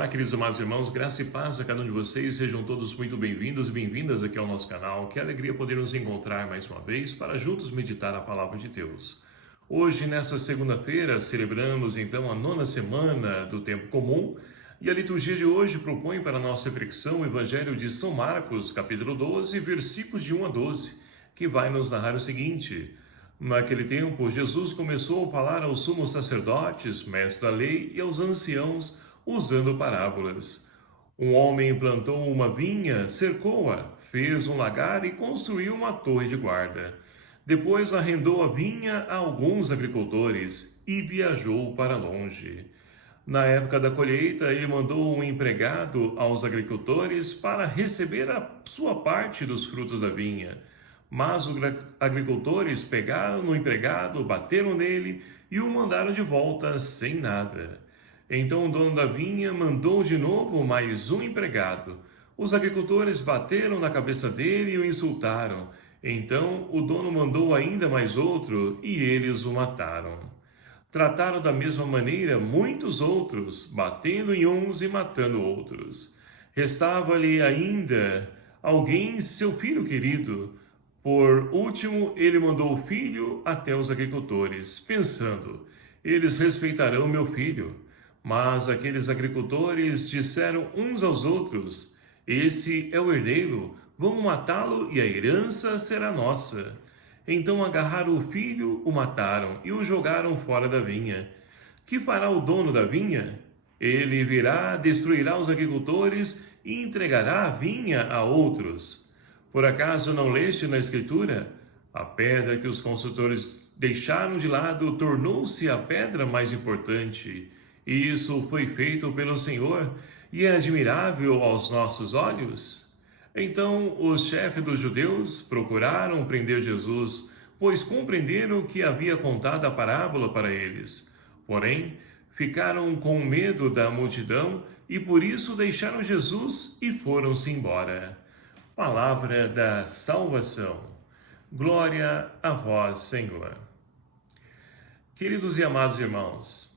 Olá, queridos amados irmãos, graça e paz a cada um de vocês, sejam todos muito bem-vindos e bem-vindas aqui ao nosso canal. Que alegria poder nos encontrar mais uma vez para juntos meditar a palavra de Deus. Hoje, nessa segunda-feira, celebramos então a 9ª semana do tempo comum e a liturgia de hoje propõe para a nossa reflexão o Evangelho de São Marcos, capítulo 12, versículos de 1 a 12, que vai nos narrar o seguinte: Naquele tempo, Jesus começou a falar aos sumos sacerdotes, mestres da lei e aos anciãos, usando parábolas. Um homem plantou uma vinha, cercou-a, fez um lagar e construiu uma torre de guarda. Depois arrendou a vinha a alguns agricultores e viajou para longe. Na época da colheita, ele mandou um empregado aos agricultores para receber a sua parte dos frutos da vinha. Mas os agricultores pegaram no empregado, bateram nele e o mandaram de volta sem nada. Então o dono da vinha mandou de novo mais um empregado. Os agricultores bateram na cabeça dele e o insultaram. Então o dono mandou ainda mais outro e eles o mataram. Trataram da mesma maneira muitos outros, batendo em uns e matando outros. Restava-lhe ainda alguém, seu filho querido. Por último, ele mandou o filho até os agricultores, pensando: eles respeitarão meu filho. Mas aqueles agricultores disseram uns aos outros: esse é o herdeiro, vamos matá-lo e a herança será nossa. Então agarraram o filho, o mataram e o jogaram fora da vinha. Que fará o dono da vinha? Ele virá, destruirá os agricultores e entregará a vinha a outros. Por acaso não leste na Escritura? A pedra que os construtores deixaram de lado tornou-se a pedra mais importante. E isso foi feito pelo Senhor e é admirável aos nossos olhos? Então os chefes dos judeus procuraram prender Jesus, pois compreenderam que havia contado a parábola para eles. Porém, ficaram com medo da multidão e por isso deixaram Jesus e foram-se embora. Palavra da salvação. Glória a vós, Senhor. Queridos e amados irmãos,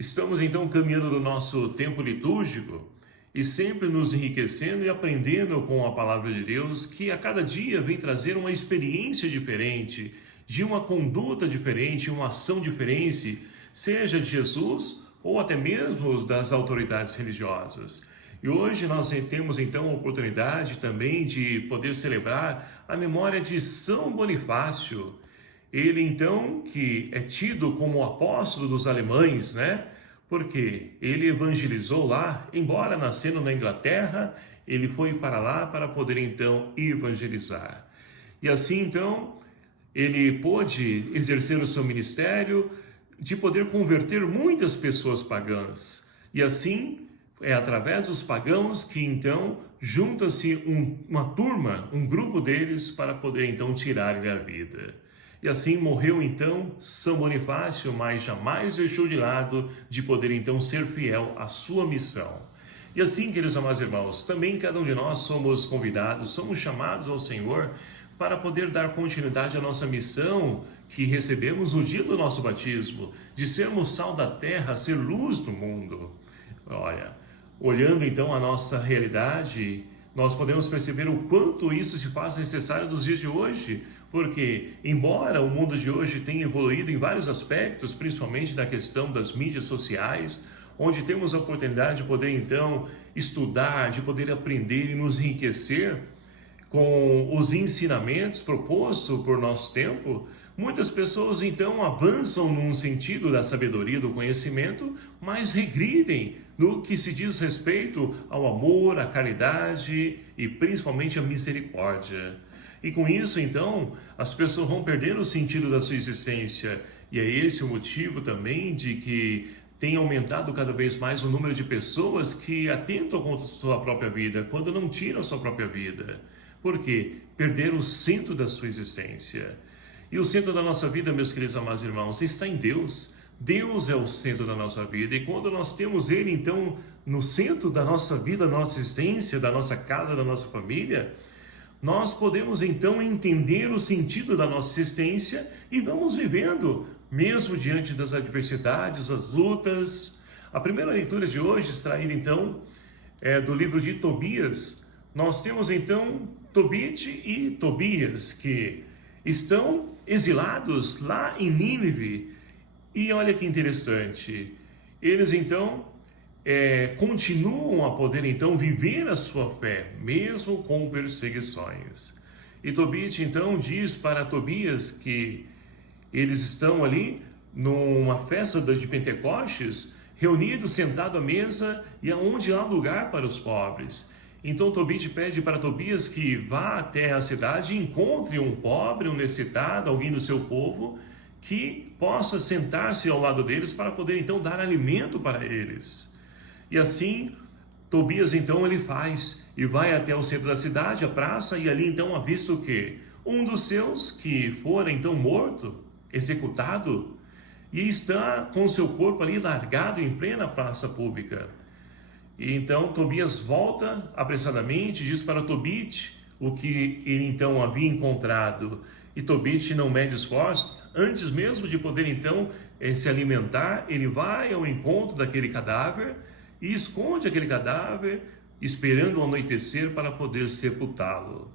estamos então caminhando no nosso tempo litúrgico e sempre nos enriquecendo e aprendendo com a palavra de Deus, que a cada dia vem trazer uma experiência diferente, de uma conduta diferente, uma ação diferente, seja de Jesus ou até mesmo das autoridades religiosas. E hoje nós temos então a oportunidade também de poder celebrar a memória de São Bonifácio. Ele então que é tido como o apóstolo dos alemães, né? Porque ele evangelizou lá, embora nascendo na Inglaterra, ele foi para lá para poder então evangelizar. E assim então, ele pôde exercer o seu ministério de poder converter muitas pessoas pagãs. E assim, é através dos pagãos que então junta-se uma turma, um grupo deles para poder então tirar-lhe a vida. E assim morreu então São Bonifácio, mas jamais deixou de lado de poder então ser fiel à sua missão. E assim, queridos amados irmãos, também cada um de nós somos convidados, somos chamados ao Senhor para poder dar continuidade à nossa missão que recebemos no dia do nosso batismo, de sermos sal da terra, ser luz do mundo. Olha, olhando então a nossa realidade, nós podemos perceber o quanto isso se faz necessário nos dias de hoje, porque embora o mundo de hoje tenha evoluído em vários aspectos, principalmente na questão das mídias sociais, onde temos a oportunidade de poder então estudar, de poder aprender e nos enriquecer com os ensinamentos propostos por nosso tempo, muitas pessoas então avançam num sentido da sabedoria, do conhecimento, mas regridem no que se diz respeito ao amor, à caridade e principalmente à misericórdia. E com isso, então, as pessoas vão perdendo o sentido da sua existência. E é esse o motivo também de que tem aumentado cada vez mais o número de pessoas que atentam contra a sua própria vida, quando não tiram a sua própria vida. Por quê? Perderam o centro da sua existência. E o centro da nossa vida, meus queridos amados irmãos, está em Deus. Deus é o centro da nossa vida. E quando nós temos Ele, então, no centro da nossa vida, da nossa existência, da nossa casa, da nossa família, nós podemos então entender o sentido da nossa existência e vamos vivendo, mesmo diante das adversidades, das lutas, A primeira leitura de hoje, extraída então do livro de Tobias, nós temos então Tobit e Tobias, que estão exilados lá em Nínive. E olha que interessante, eles então continuam a poder então viver a sua fé, mesmo com perseguições. E Tobit então diz para Tobias que eles estão ali numa festa de Pentecostes, reunidos, sentados à mesa, e aonde há lugar para os pobres. Então Tobit pede para Tobias que vá até a cidade e encontre um pobre, um necessitado, alguém do seu povo, que possa sentar-se ao lado deles para poder então dar alimento para eles. E assim, Tobias então ele faz, e vai até o centro da cidade, a praça, e ali então avista o quê? Um dos seus que fora então morto, executado, e está com seu corpo ali largado em plena praça pública. E então Tobias volta apressadamente, diz para Tobit o que ele então havia encontrado. E Tobit não mede esforços, antes mesmo de poder então se alimentar, ele vai ao encontro daquele cadáver e esconde aquele cadáver, esperando o anoitecer para poder sepultá-lo.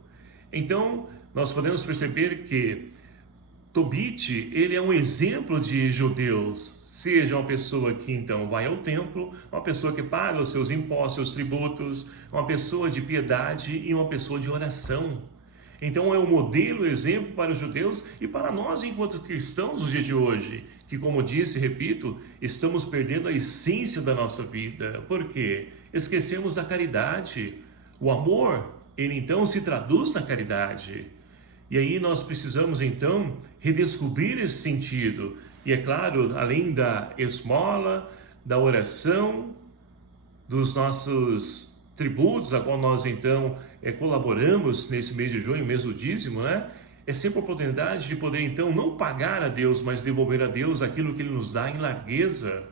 Então, nós podemos perceber que Tobit, ele é um exemplo de judeus, seja uma pessoa que então vai ao templo, uma pessoa que paga os seus impostos, seus tributos, uma pessoa de piedade e uma pessoa de oração. Então é um modelo, exemplo para os judeus e para nós enquanto cristãos nos dias de hoje, que como disse, repito, estamos perdendo a essência da nossa vida. Por quê? Esquecemos da caridade. O amor, ele então se traduz na caridade. E aí nós precisamos então redescobrir esse sentido. E é claro, além da esmola, da oração, dos nossos tributos, a qual nós então colaboramos nesse mês de junho, mês do dízimo, né? É sempre a oportunidade de poder então não pagar a Deus, mas devolver a Deus aquilo que Ele nos dá em largueza.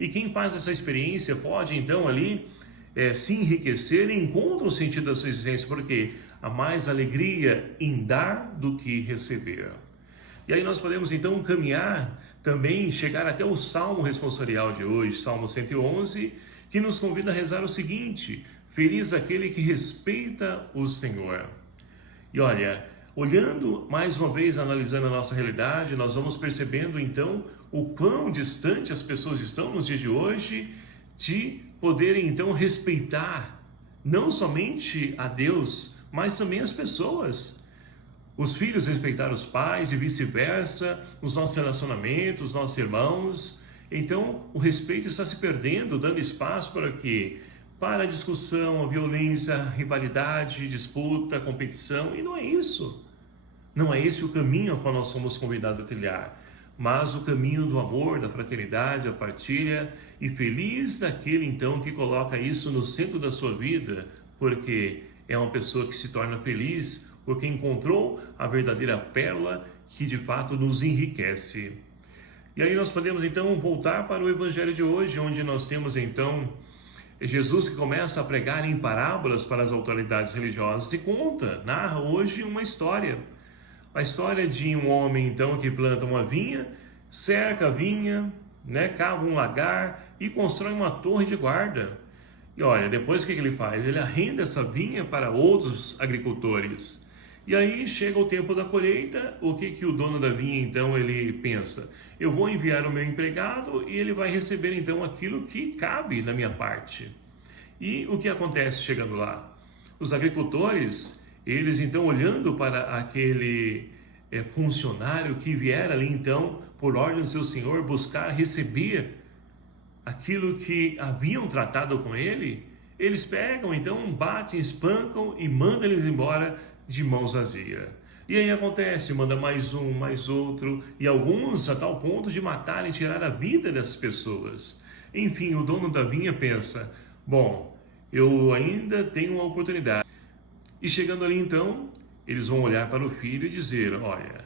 E quem faz essa experiência pode então ali se enriquecer e encontra o sentido da sua existência, porque há mais alegria em dar do que receber. E aí nós podemos então caminhar também, chegar até o Salmo responsorial de hoje, Salmo 111, que nos convida a rezar o seguinte: feliz aquele que respeita o Senhor. E olha, olhando mais uma vez, analisando a nossa realidade, nós vamos percebendo então o quão distante as pessoas estão nos dias de hoje de poderem então respeitar não somente a Deus, mas também as pessoas. Os filhos respeitar os pais e vice-versa, os nossos relacionamentos, os nossos irmãos. Então, o respeito está se perdendo, dando espaço para quê? Para a discussão, a violência, a rivalidade, disputa, competição. E não é isso. Não é esse o caminho ao qual nós somos convidados a trilhar, mas o caminho do amor, da fraternidade, da partilha. E feliz daquele então que coloca isso no centro da sua vida, porque é uma pessoa que se torna feliz porque encontrou a verdadeira pérola que de fato nos enriquece. E aí nós podemos então voltar para o evangelho de hoje, onde nós temos então Jesus que começa a pregar em parábolas para as autoridades religiosas e narra hoje uma história. A história de um homem então que planta uma vinha, cerca a vinha, cava um lagar e constrói uma torre de guarda. E olha, depois o que ele faz? Ele arrenda essa vinha para outros agricultores. E aí chega o tempo da colheita, o que o dono da vinha então ele pensa? Eu vou enviar o meu empregado e ele vai receber então aquilo que cabe na minha parte. E o que acontece chegando lá? Os agricultores, eles então olhando para aquele funcionário que vier ali então, por ordem do seu senhor, buscar receber aquilo que haviam tratado com ele, eles pegam então, batem, espancam e mandam eles embora de mãos vazias. E aí acontece, manda mais um, mais outro, e alguns a tal ponto de matar e tirar a vida dessas pessoas. Enfim, o dono da vinha pensa, bom, eu ainda tenho uma oportunidade. E chegando ali então, eles vão olhar para o filho e dizer, olha,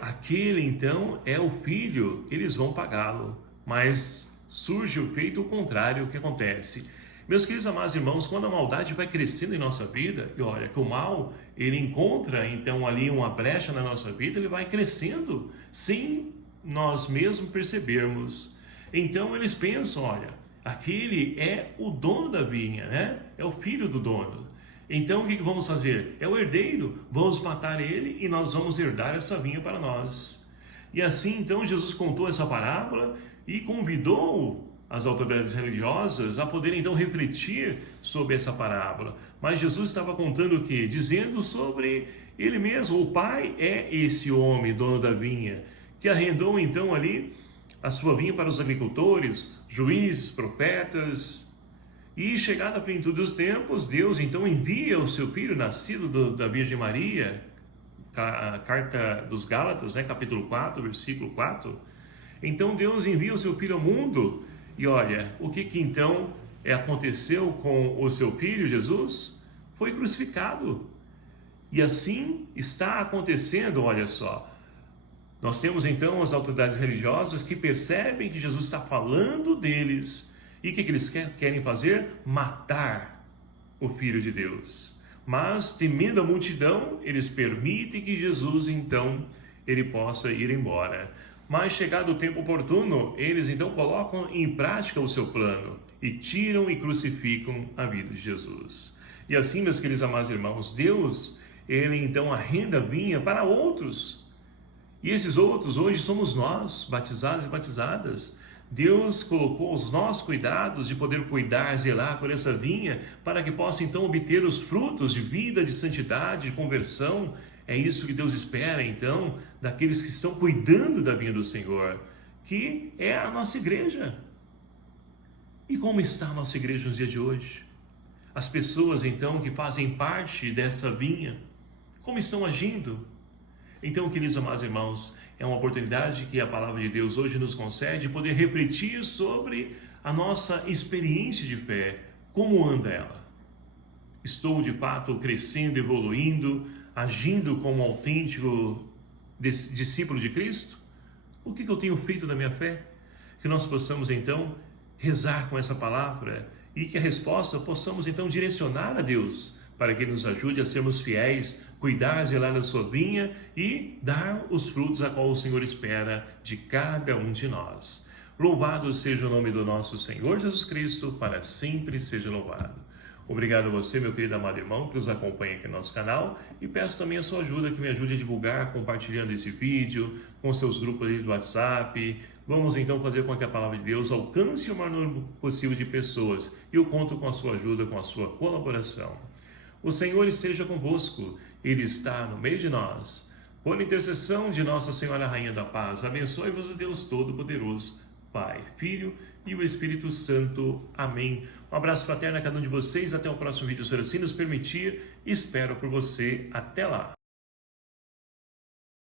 aquele então é o filho, eles vão pagá-lo. Mas surge o feito contrário, o que acontece? Meus queridos amados irmãos, quando a maldade vai crescendo em nossa vida, e olha, que o mal, ele encontra então ali uma brecha na nossa vida, ele vai crescendo sem nós mesmos percebermos. Então eles pensam, olha, aquele é o dono da vinha, né? É o filho do dono. Então o que vamos fazer? É o herdeiro, vamos matar ele e nós vamos herdar essa vinha para nós. E assim então Jesus contou essa parábola e convidou as autoridades religiosas a poderem então refletir sobre essa parábola. Mas Jesus estava contando o quê? Dizendo sobre ele mesmo. O pai é esse homem, dono da vinha, que arrendou então ali a sua vinha para os agricultores, juízes, profetas. E chegada a plenitude dos tempos, Deus então envia o seu filho, nascido da Virgem Maria, a carta dos Gálatas, né, capítulo 4, versículo 4. Então Deus envia o seu filho ao mundo. E olha, o que então aconteceu com o seu filho Jesus? Foi crucificado. E assim está acontecendo, olha só. Nós temos então as autoridades religiosas que percebem que Jesus está falando deles. E o que eles querem fazer? Matar o Filho de Deus. Mas, temendo a multidão, eles permitem que Jesus então ele possa ir embora. Mas chegado o tempo oportuno, eles então colocam em prática o seu plano e tiram e crucificam a vida de Jesus. E assim, meus queridos amados irmãos, Deus, ele então arrenda a vinha para outros. E esses outros hoje somos nós, batizados e batizadas. Deus colocou os nossos cuidados de poder cuidar, zelar por essa vinha, para que possa então obter os frutos de vida, de santidade, de conversão. É isso que Deus espera então daqueles que estão cuidando da vinha do Senhor, que é a nossa igreja. E como está a nossa igreja nos dias de hoje? As pessoas então que fazem parte dessa vinha, como estão agindo? Então, queridos amados irmãos, é uma oportunidade que a palavra de Deus hoje nos concede poder refletir sobre a nossa experiência de fé. Como anda ela? Estou de fato crescendo, evoluindo, agindo como autêntico discípulo de Cristo? O que eu tenho feito da minha fé? Que nós possamos então rezar com essa palavra e que a resposta possamos então direcionar a Deus, para que Ele nos ajude a sermos fiéis, cuidar, zelar da sua vinha e dar os frutos a qual o Senhor espera de cada um de nós. Louvado seja o nome do nosso Senhor Jesus Cristo, para sempre seja louvado. Obrigado a você, meu querido amado irmão, que nos acompanha aqui no nosso canal, e peço também a sua ajuda, que me ajude a divulgar, compartilhando esse vídeo com seus grupos aí do WhatsApp. Vamos então fazer com que a palavra de Deus alcance o maior número possível de pessoas, e eu conto com a sua ajuda, com a sua colaboração. O Senhor esteja convosco, Ele está no meio de nós. Por intercessão de Nossa Senhora Rainha da Paz, abençoe-vos o Deus Todo-Poderoso, Pai, Filho e o Espírito Santo. Amém. Um abraço fraterno a cada um de vocês. Até o próximo vídeo, se assim nos permitir. Espero por você. Até lá.